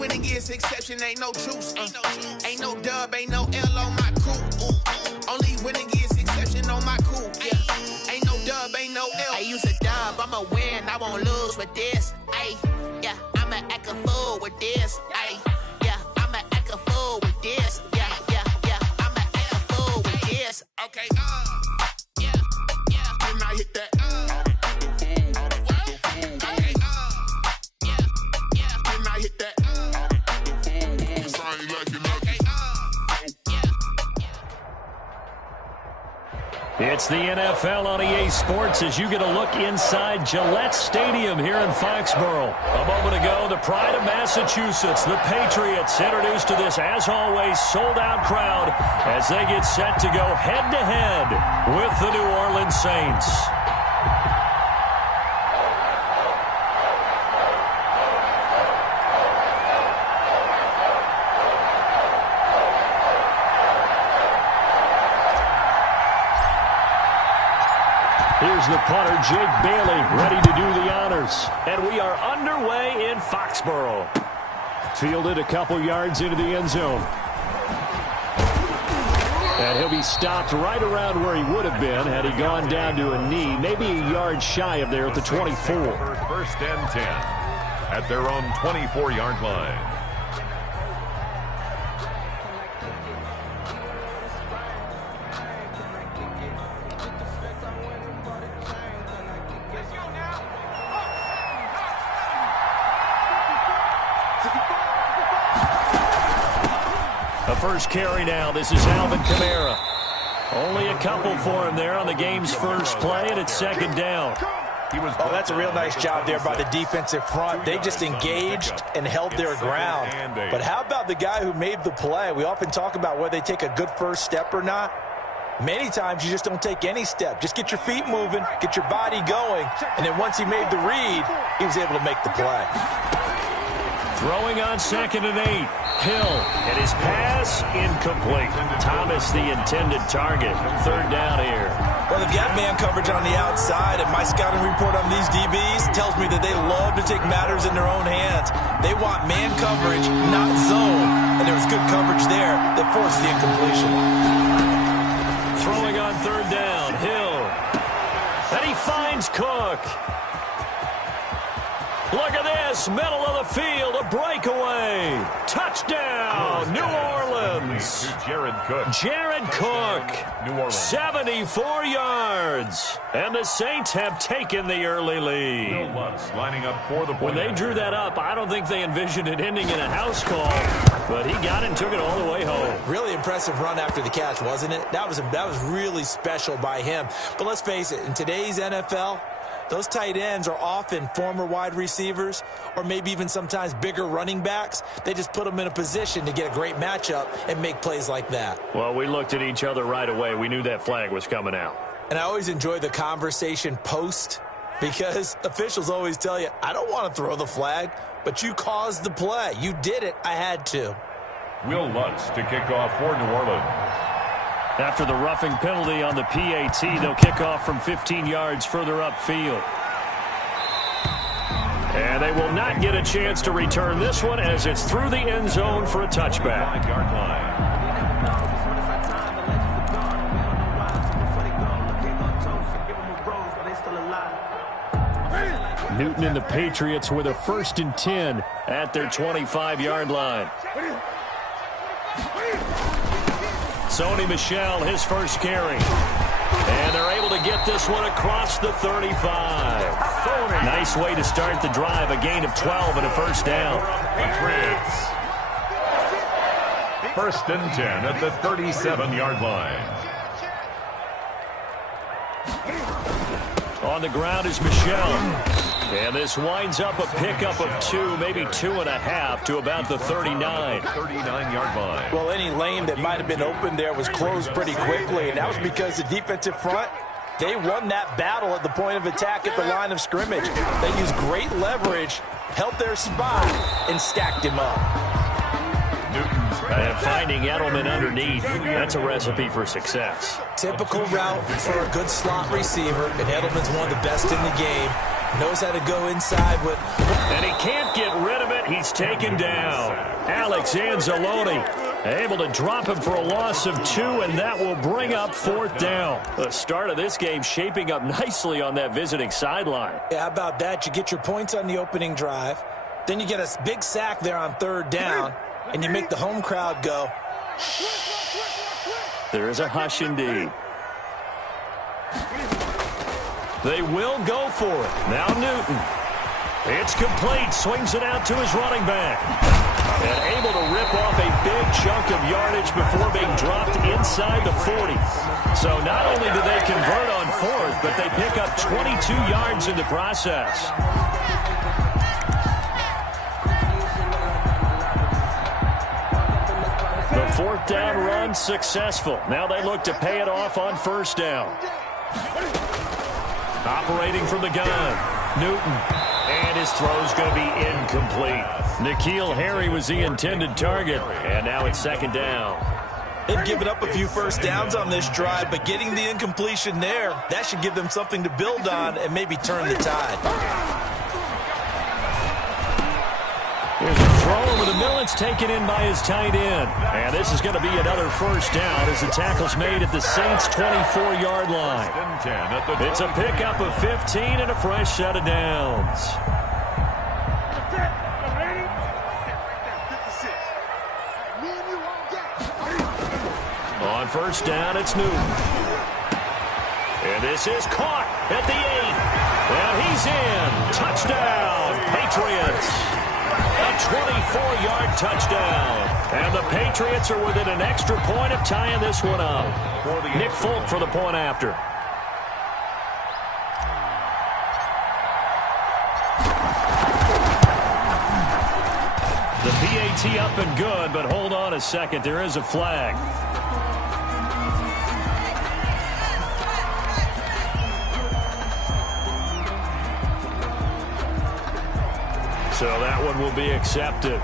winning is exception, ain't no truce. Ain't no dub, ain't no L on my cool. Only winning is exception on my cool. Yeah. Ain't no dub, ain't no L. I use a dub, I'ma win, I won't lose with this. Ay, yeah, I'ma act a fool with this. Ay, yeah, I'ma act a fool with this. Yeah, I'ma act a fool with this. Okay, yeah, when I hit that. It's the NFL on EA Sports as you get a look inside Gillette Stadium here in Foxborough. A moment ago, the pride of Massachusetts, the Patriots, introduced to this, as always, sold-out crowd as they get set to go head-to-head with the New Orleans Saints. Here's the punter, Jake Bailey, ready to do the honors. And we are underway in Foxborough. Fielded a couple yards into the end zone. And he'll be stopped right around where he would have been had he gone down to a knee, maybe a yard shy of there at the 24. First and 10 at their own 24-yard line. First carry now. This is Alvin Kamara. Only a couple for him there on the game's first play, and it's second down. Oh, that's a real nice job there by the defensive front. They just engaged and held their ground. But how about the guy who made the play? We often talk about whether they take a good first step or not. Many times you just don't take any step. Just get your feet moving, get your body going, and then once he made the read, he was able to make the play. Throwing on 2nd and 8. Hill, and his pass incomplete. Thomas, the intended target. Third down here. Well, they've got man coverage on the outside, and my scouting report on these DBs tells me that they love to take matters in their own hands. They want man coverage, not zone, and there was good coverage there that forced the incompletion. Throwing on 3rd down, Hill, and he finds Cook. Look at this, middle of the field, a breakaway. Touchdown, New Orleans. Jared Cook. Jared Cook, New Orleans. 74 yards. And the Saints have taken the early lead. Bill Lutz lining up for the When they drew that up, I don't think they envisioned it ending in a house call. But he got it and took it all the way home. Really impressive run after the catch, wasn't it? That was really special by him. But let's face it, in today's NFL, those tight ends are often former wide receivers or maybe even sometimes bigger running backs. They just put them in a position to get a great matchup and make plays like that. Well, we looked at each other right away. We knew that flag was coming out. And I always enjoy the conversation post because officials always tell you, I don't want to throw the flag, but you caused the play. You did it. I had to. Will Lutz to kick off for New Orleans. After the roughing penalty on the PAT, they'll kick off from 15 yards further upfield. And they will not get a chance to return this one as it's through the end zone for a touchback. 5-yard line. Newton and the Patriots with a 1st and 10 at their 25-yard line. Sony Michel, his first carry. And they're able to get this one across the 35. Nice way to start the drive. A gain of 12 and a first down. Patriots. 1st and 10 at the 37-yard line. On the ground is Michel. And this winds up a pickup of 2, maybe 2.5 to about the 39. 39-yard line. Well, any lane that might have been open there was closed pretty quickly, and that was because the defensive front, they won that battle at the point of attack at the line of scrimmage. They used great leverage, held their spot, and stacked him up. And finding Edelman underneath, that's a recipe for success. Typical route for a good slot receiver, and Edelman's one of the best in the game. Knows how to go inside with... And he can't get rid of it. He's taken down. Alex Anzalone able to drop him for a loss of 2, and that will bring up 4th down. The start of this game shaping up nicely on that visiting sideline. Yeah, how about that? You get your points on the opening drive. Then you get a big sack there on 3rd down, and you make the home crowd go. There is a hush indeed. They will go for it. Now Newton. It's complete. Swings it out to his running back. And able to rip off a big chunk of yardage before being dropped inside the 40. So not only do they convert on 4th, but they pick up 22 yards in the process. The 4th down run successful. Now they look to pay it off on 1st down. Operating from the gun, Newton. And his throw's going to be incomplete. N'Keal Harry was the intended target. And now it's 2nd down. They've given up a few 1st downs on this drive, but getting the incompletion there, that should give them something to build on and maybe turn the tide. Here's a throw over the middle. It's taken in by his tight end. And this is going to be another 1st down as the tackle's made at the Saints' 24-yard line. It's a pickup of 15 and a fresh set of downs. On 1st down, it's Newton. And this is caught at the 8. And he's in. Touchdown, Patriots. A 24-yard touchdown. And the Patriots are within an extra point of tying this one up. Nick Folk for the point after. The PAT up and good, but hold on a second. There is a flag. So that one will be accepted.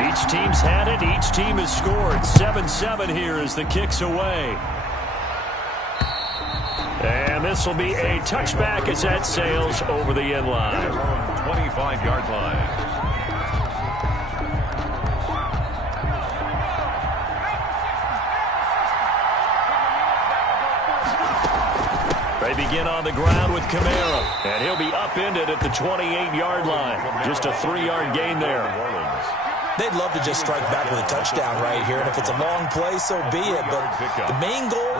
Each team's had it. Each team has scored. 7-7 here as the kick's away. And this will be a touchback as that sails over the end line. 25-yard line. They begin on the ground with Kamara, and he'll be upended at the 28-yard line. Just a 3-yard gain there. They'd love to just strike back with a touchdown right here, and if it's a long play, so be it. But the main goal,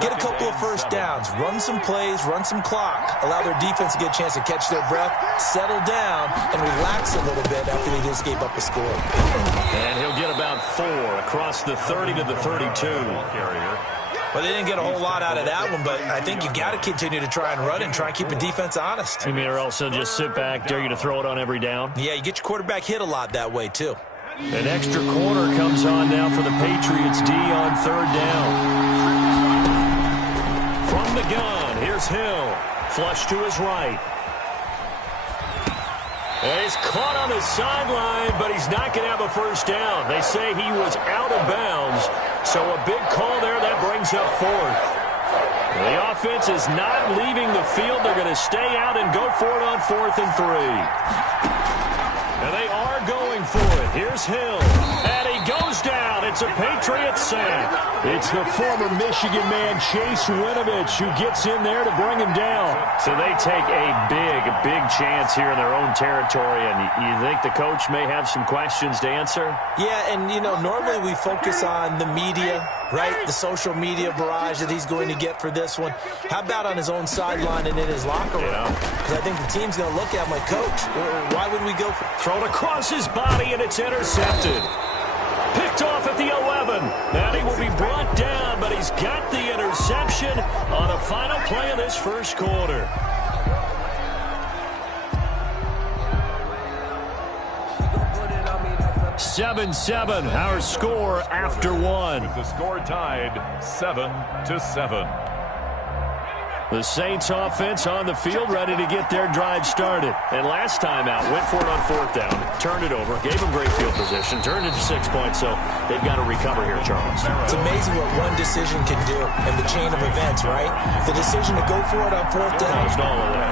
get a couple of 1st downs, run some plays, run some clock, allow their defense to get a chance to catch their breath, settle down, and relax a little bit after they just gave up a score. And he'll get about 4 across the 30 to the 32. Well, they didn't get a whole lot out of that one, but I think you got to continue to try and run and try and keep the defense honest. You mean, or else they'll just sit back, dare you to throw it on every down? Yeah, you get your quarterback hit a lot that way, too. An extra corner comes on now for the Patriots D on 3rd down. From the gun, here's Hill. Flush to his right. And he's caught on the sideline, but he's not going to have a 1st down. They say he was out of bounds, so a big call there. That brings up 4th. The offense is not leaving the field. They're going to stay out and go for it on 4th and 3. And they are going for it. Here's Hill. And he goes down. It's a Patriot sack. It's the former Michigan man, Chase Winovich, who gets in there to bring him down. So they take a big chance here in their own territory. And you think the coach may have some questions to answer? Yeah, and, you know, normally we focus on the media, right? The social media barrage that he's going to get for this one. How about on his own sideline and in his locker room? Because I think the team's going to look at him like, Coach, why would we go for... Thrown across his body, and it's intercepted. Picked off at the 11. And he will be brought down, but he's got the interception on the final play of this first quarter. (7-7) our score after one. With the score tied 7-7. The Saints offense on the field, ready to get their drive started. And last time out, went for it on 4th down, turned it over, gave them great field position, turned it to 6 points, so they've got to recover here, Charles. It's amazing what one decision can do in the chain of events, right? The decision to go for it on 4th down,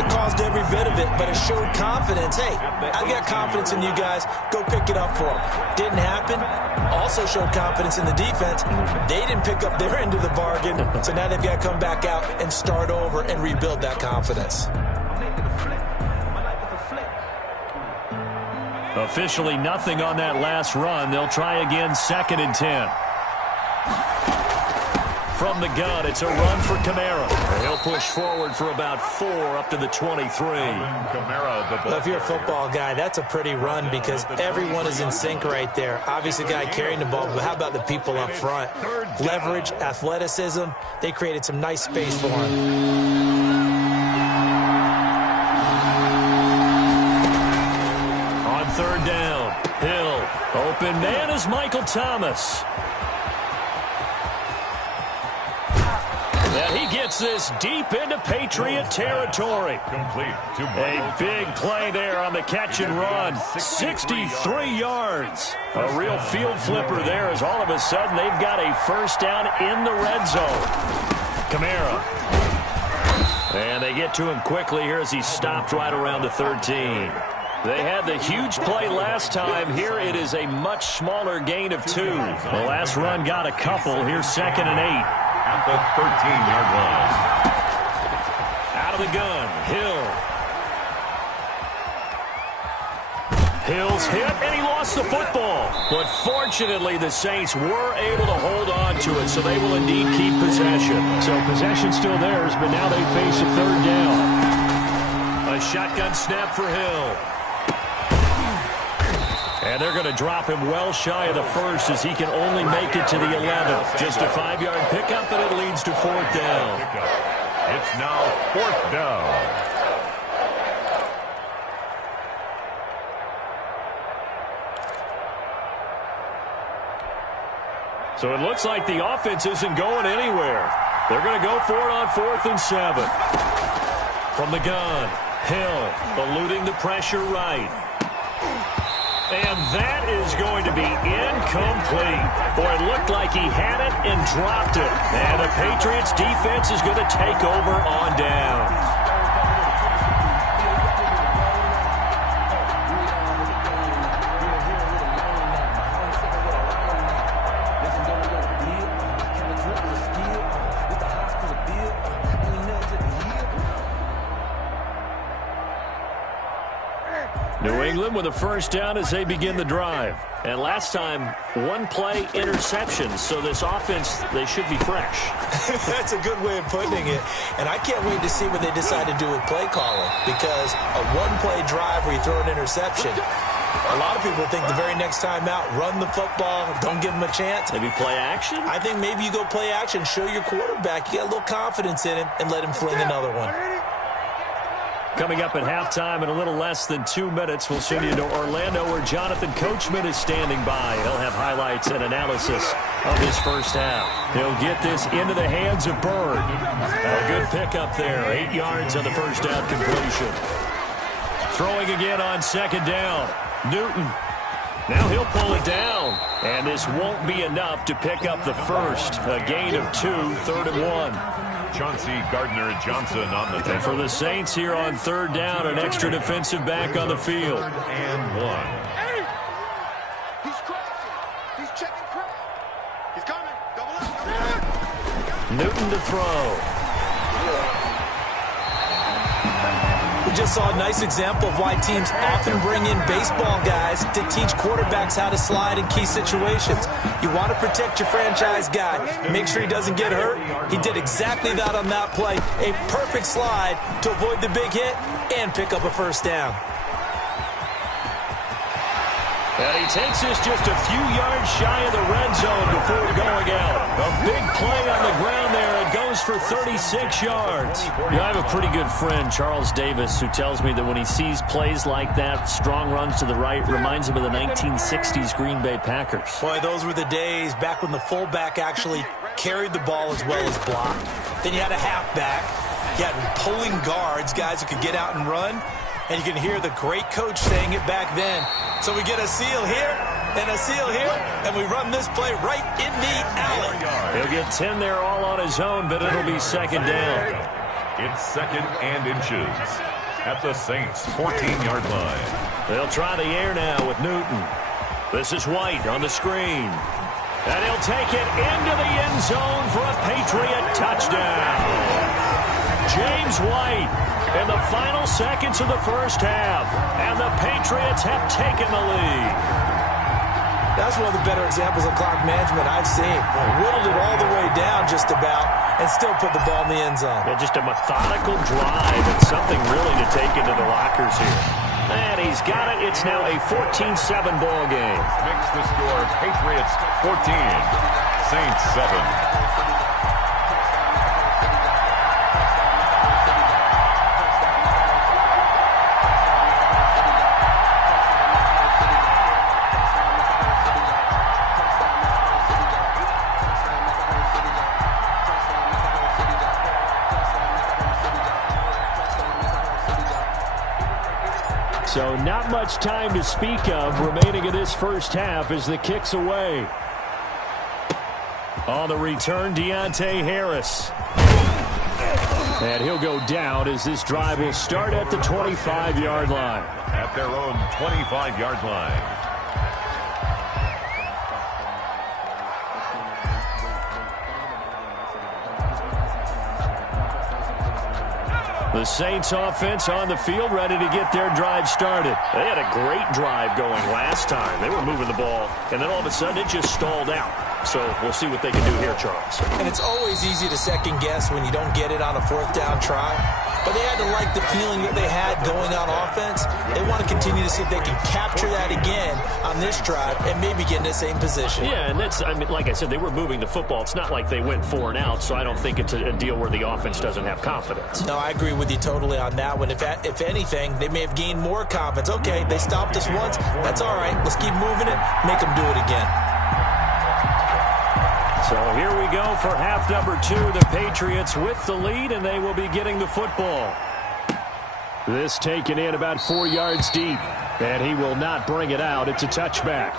it caused every bit of it, but it showed confidence. Hey, I got confidence in you guys. Go pick it up for them. Didn't happen. Also showed confidence in the defense. They didn't pick up their end of the bargain, so now they've got to come back out and start over and rebuild that confidence. Officially nothing on that last run. They'll try again, 2nd and 10. From the gun, it's a run for Kamara. He'll push forward for about 4 up to the 23. Well, if you're a football guy, that's a pretty run because everyone is in sync right there. Obviously, the guy carrying the ball, but how about the people up front? Leverage, athleticism, they created some nice space for him. On 3rd down, Hill. Open man is Michael Thomas. And he gets this deep into Patriot territory. A big play there on the catch and run. 63 yards. A real field flipper there as all of a sudden they've got a 1st down in the red zone. Kamara. And they get to him quickly here as he stopped right around the 13. They had the huge play last time. Here it is a much smaller gain of 2. The last run got a couple. Here's 2nd and 8. At the 13-yard line. Out of the gun, Hill. Hill's hit, and he lost the football. But fortunately, the Saints were able to hold on to it, so they will indeed keep possession. So possession still theirs, but now they face a 3rd down. A shotgun snap for Hill. And they're going to drop him well shy of the 1st as he can only make it to the 11th. Just a 5-yard pickup, and it leads to 4th down. It's now 4th down. So it looks like the offense isn't going anywhere. They're going to go for it on 4th and 7. From the gun, Hill eluding the pressure right. And that is going to be incomplete. Boy, it looked like he had it and dropped it. And the Patriots defense is going to take over on downs. New England with a 1st down as they begin the drive. And last time, 1-play interception. So this offense, they should be fresh. That's a good way of putting it. And I can't wait to see what they decide to do with play calling. Because a 1-play drive where you throw an interception, a lot of people think the very next time out, run the football, don't give them a chance. Maybe play action? I think maybe you go play action, show your quarterback, you got a little confidence in him, and let him fling another one. Coming up at halftime in a little less than 2 minutes, we'll send you to Orlando where Jonathan Coachman is standing by. He'll have highlights and analysis of his 1st half. He'll get this into the hands of Bird. A good pickup there, 8 yards on the 1st down completion. Throwing again on 2nd down. Newton. Now he'll pull it down. And this won't be enough to pick up the 1st. A gain of 2, 3rd and 1. Chauncey Gardner-Johnson on the tackle. And for the Saints here on 3rd down, an extra defensive back on the field. And 1. Hey! He's crashing. He's checking crash. He's coming. Double up. Newton to throw. We just saw a nice example of why teams often bring in baseball guys to teach quarterbacks how to slide in key situations. You want to protect your franchise guy. Make sure he doesn't get hurt. He did exactly that on that play. A perfect slide to avoid the big hit and pick up a 1st down. And he takes this just a few yards shy of the red zone before going out. A big play on the ground there. It goes for 36 yards. I have a pretty good friend, Charles Davis, who tells me that when he sees plays like that, strong runs to the right, reminds him of the 1960s Green Bay Packers. Boy, those were the days back when the fullback actually carried the ball as well as blocked. Then you had a halfback. He had pulling guards, guys who could get out and run. And you can hear the great coach saying it back then. So we get a seal here and a seal here, and we run this play right in the alley. He'll get 10 there all on his own, but it'll be second down. It's second and inches at the Saints' 14-yard line. They'll try the air now with Newton. This is White on the screen. And he'll take it into the end zone for a Patriot touchdown. James White in the final seconds of the first half. And the Patriots have taken the lead. That's one of the better examples of clock management I've seen. Whittled it all the way down just about and still put the ball in the end zone. Yeah, just a methodical drive and something really to take into the lockers here. And he's got it. It's now a 14-7 ball game. Makes the score Patriots 14, Saints 7. So not much time to speak of remaining in this first half as the kick's away. On the return, Deontay Harris. And he'll go down as this drive will start at the 25-yard line. At their own 25-yard line. The Saints offense on the field ready to get their drive started. They had a great drive going last time. They were moving the ball, and then all of a sudden it just stalled out. So we'll see what they can do here, Charles. And it's always easy to second guess when you don't get it on a fourth down try. But they had to like the feeling that they had going on offense. They want to continue to see if they can capture that again on this drive and maybe get in the same position. Yeah, and that's, I mean, like I said, they were moving the football. It's not like they went 4 and out, so I don't think it's a deal where the offense doesn't have confidence. No, I agree with you totally on that one. If anything, they may have gained more confidence. Okay, they stopped us once. That's all right. Let's keep moving it. Make them do it again. So here we go for half number 2. The Patriots with the lead, and they will be getting the football. This taken in about 4 yards deep, and he will not bring it out. It's a touchback.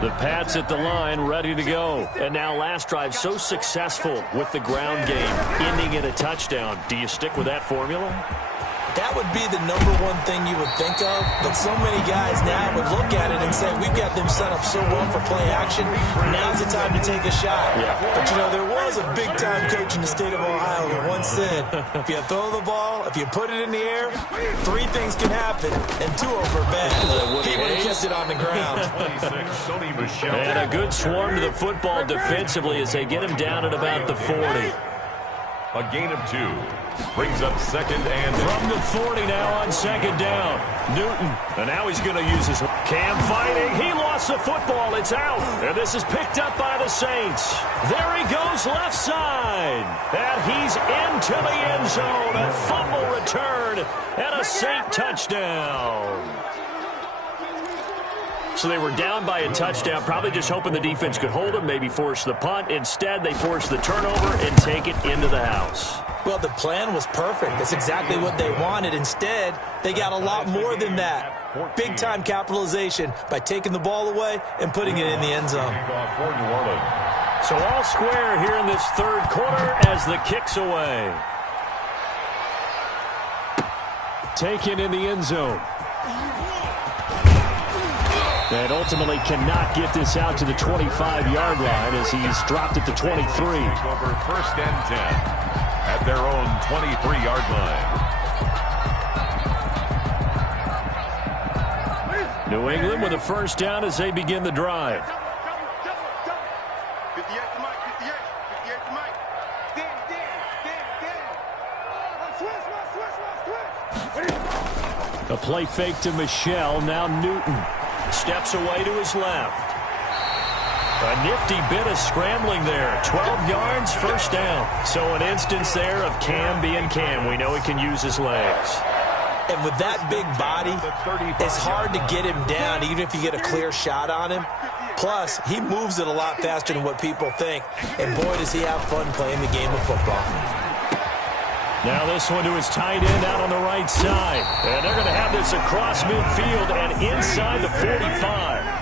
The Pats at the line, ready to go. And now last drive so successful with the ground game, ending in a touchdown. Do you stick with that formula? That would be the number one thing you would think of, but so many guys now would look at it and say, we've got them set up so well for play action, now's the time to take a shot. Yeah. But, you know, there was a big-time coach in the state of Ohio who once said, if you throw the ball, if you put it in the air, 3 things can happen, and 2 of them are bad. He would have kept it on the ground. And a good swarm to the football defensively as they get him down at about the 40. A gain of 2. Brings up second and... From the 40 now on second down. Newton. And now he's going to use his... Cam fighting. He lost the football. It's out. And this is picked up by the Saints. There he goes left side. And he's into the end zone. A fumble return. And a Saint touchdown. So they were down by a touchdown, probably just hoping the defense could hold them, maybe force the punt. Instead, they force the turnover and take it into the house. Well, the plan was perfect. That's exactly what they wanted. Instead, they got a lot more than that. Big-time capitalization by taking the ball away and putting it in the end zone. So all square here in this third quarter as the kick's away. Taken in the end zone. And ultimately cannot get this out to the 25-yard line as he's dropped at the 23. Over first and 10 at their own 23-yard line. New England with a first down as they begin the drive. 58 to Mike, 58 to Mike. A play fake to Michelle. Now Newton steps away to his left. A nifty bit of scrambling there. 12 yards, first down. So an instance there of Cam being Cam. We know he can use his legs. And with that big body, it's hard to get him down even if you get a clear shot on him. Plus, he moves it a lot faster than what people think. And boy, does he have fun playing the game of football. Now this one to his tight end out on the right side. And they're going to have this across midfield and inside the 45.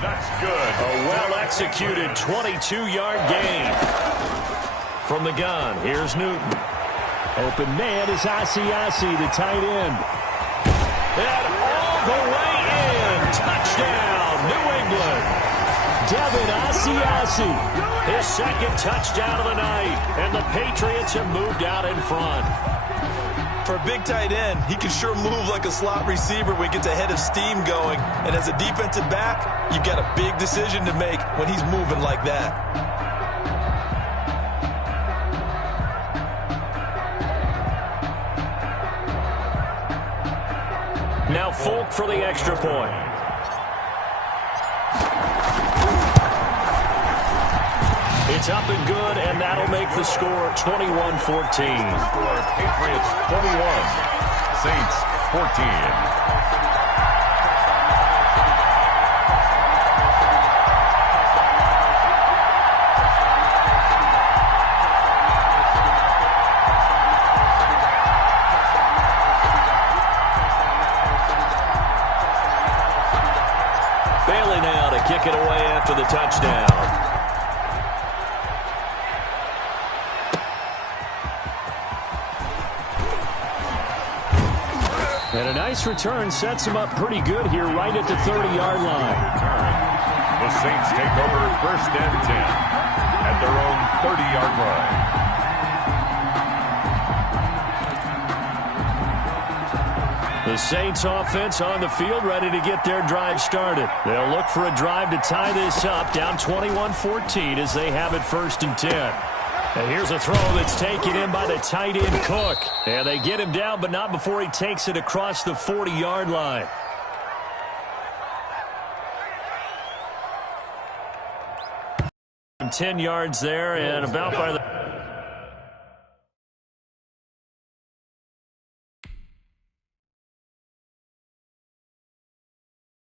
That's good. A well-executed 22-yard gain. From the gun, here's Newton. Open man is Asiasi, the tight end. And all the way in. Touchdown, New England. Devin Asiasi, his second touchdown of the night. And the Patriots have moved out in front. For a big tight end, he can sure move like a slot receiver when he gets a head of steam going. And as a defensive back, you've got a big decision to make when he's moving like that. Now Folk for the extra point. It's up and good, and that'll make the score 21-14. Patriots 21, Saints 14. Bailey now to kick it away after the touchdown. And a nice return sets him up pretty good here right at the 30-yard line. The Saints take over 1st and 10 at their own 30-yard line. The Saints offense on the field ready to get their drive started. They'll look for a drive to tie this up down 21-14 as they have it 1st and 10. And here's a throw that's taken in by the tight end Cook. And they get him down, but not before he takes it across the 40-yard line. And 10 yards there and about by the...